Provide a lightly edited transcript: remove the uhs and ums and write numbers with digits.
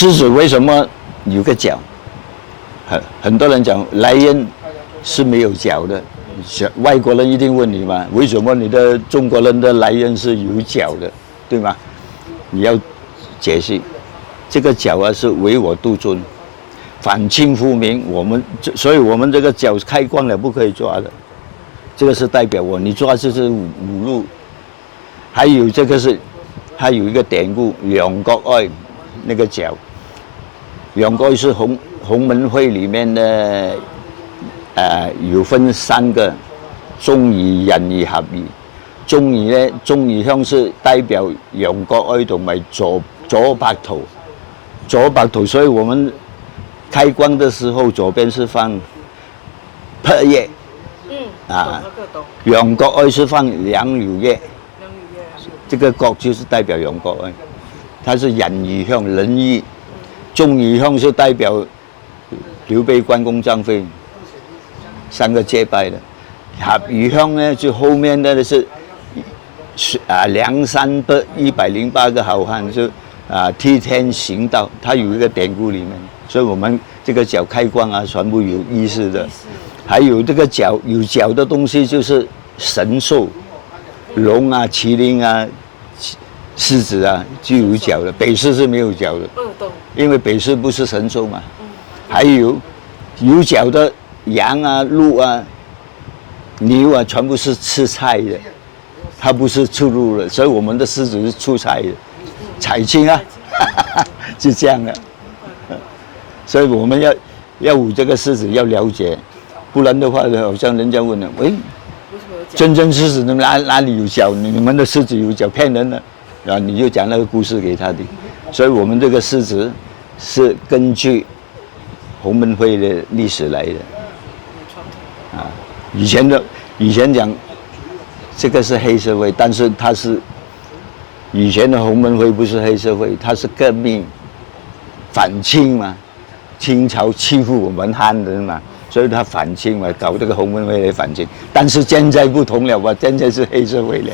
狮子为什么有个角？很多人讲莱茵是没有角的，外国人一定问你嘛，为什么你的中国人的莱茵是有角的，对吗？你要解释，这个角啊是唯我独尊，反清复明。所以我们这个角开光了不可以抓的，这个是代表我，你抓就是侮辱。还有这个是，还有一个典故，杨国哀那个角，杨国哀是洪门会里面的，有分3个，忠义、仁义、合义。忠义呢，忠义香是代表杨国哀同埋左白头，所以我们开光的时候，左边是放珀叶，杨国哀是放杨柳叶，这个角就是代表杨国哀，它是仁义香仁义，忠义香是代表刘备、关公、张飞3个结拜的，合义香呢就后面的是梁山伯108个好汉就替天行道，它有一个典故里面，所以我们这个角开光啊，全部有意思的。还有这个角有角的东西就是神兽，龙啊、麒麟啊、狮子啊就有角的，北狮是没有角的，因为北狮不是神兽嘛。还有角的羊啊、鹿啊、牛啊，全部是吃菜的。它不是出入的，所以我们的狮子是出菜的，采青啊，就这样的。所以我们要有这个狮子要了解，不然的话，好像人家问了，喂，真正狮子哪里有角？你们的狮子有角，骗人的，然后你就讲那个故事给他听。所以我们这个狮子是根据洪门会的历史来的，以前讲。这个是黑社会，但是它是以前的洪门会不是黑社会，它是革命反清嘛，清朝欺负我们汉人嘛，所以他反清嘛，搞这个洪门会来反清。但是现在不同了吧，现在是黑社会了。